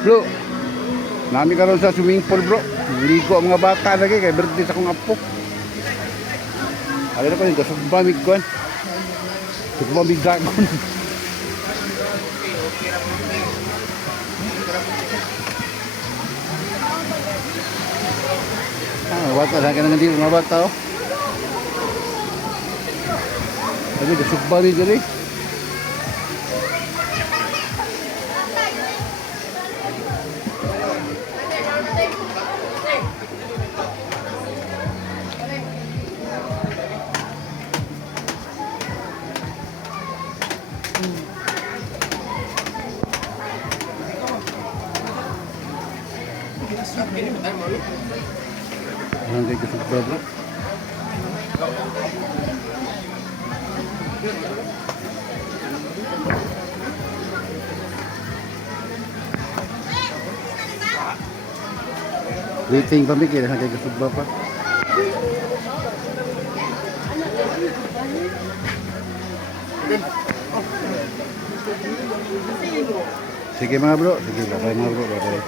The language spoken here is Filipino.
Bro, nami karon sa swimming pool bro. Ligo ang mga bata lagi kay birthday sa akong apo. Alam ko yung kasubamig ko. Kasubamig dragon. Mga bata, saan ka nang dito mga bata oh. Sabi, kasubamig dito eh. Ang ganda sa bro. Waiting pa mikir ang ganda sa baba. Sige mga bro, sige bye mga bro, bye.